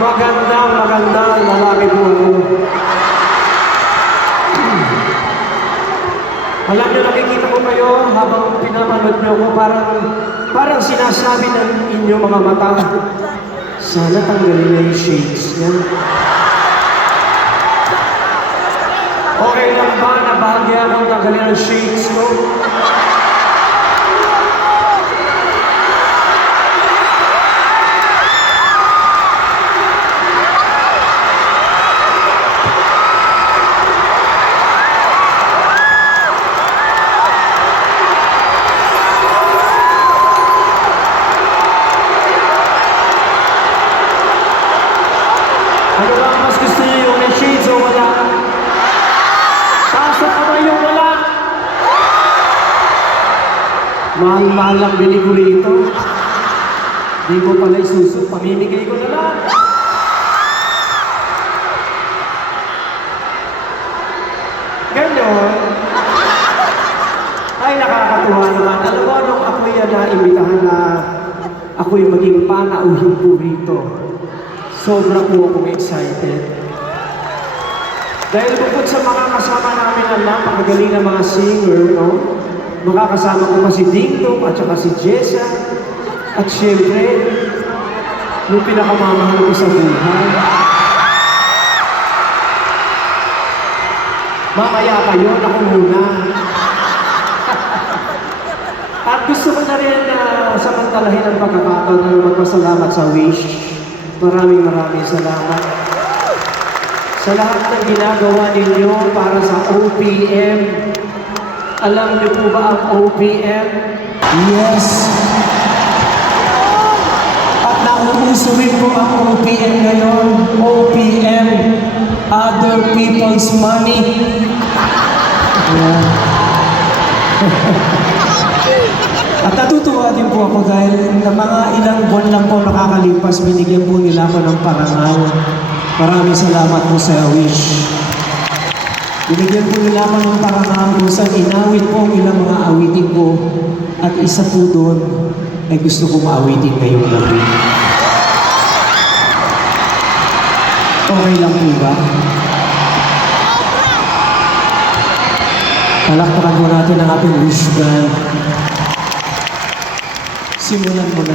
Magandang lalaki po ako. Alam niyo, nakikita ko kayo habang pinapanood niyo ako, parang sinasabi ng inyong mga mata, sana tanggalin na yung shades niya. Okay lang ba na bahagya akong tanggalin ang shades ko? Ano ba ang mas gusto niyo, yung may shades o wala? Taas ang kamay yung wala. Mahal-mahal lang bili ko rito. Di ko pala isuso, pamimigay ko na lang. Ganyan. Ay, nakakatuwa naman. Alam mo, nung ako yan na-imbitahan na ako'y maging panauhin po rito. Sobra po akong excited. Dahil bukod sa mga kasama namin na napakagaling na mga singer, no? Makakasama ko pa si Ding Dong at saka si Jessa. At syempre, yung pinakamamahal ko sa buhay. Mamaya pa yun, ako muna. At gusto ko na rin samantalahin ang pagkakataon na magpasalamat sa Wish. Maraming salamat. Sa lahat ng ginagawa ninyo para sa OPM. Alam niyo po ba ang OPM? Yes. At nauuso rin po ang OPM ngayon. OPM, Other People's Money. Yeah. At natutuwa din po ako dahil na mga ilang buwan lang po nakakalipas, binigyan po nila ako ng parangal. Maraming salamat po sa Wish. Binigyan po nila ako ng parangal kung saan inawit po ang ilang mga awitin ko. At isa po doon ay gusto ko maawitin ngayong gabi. Okay lang po ba? Palakpakan po natin ang ating Wish Band. Simulan mo na.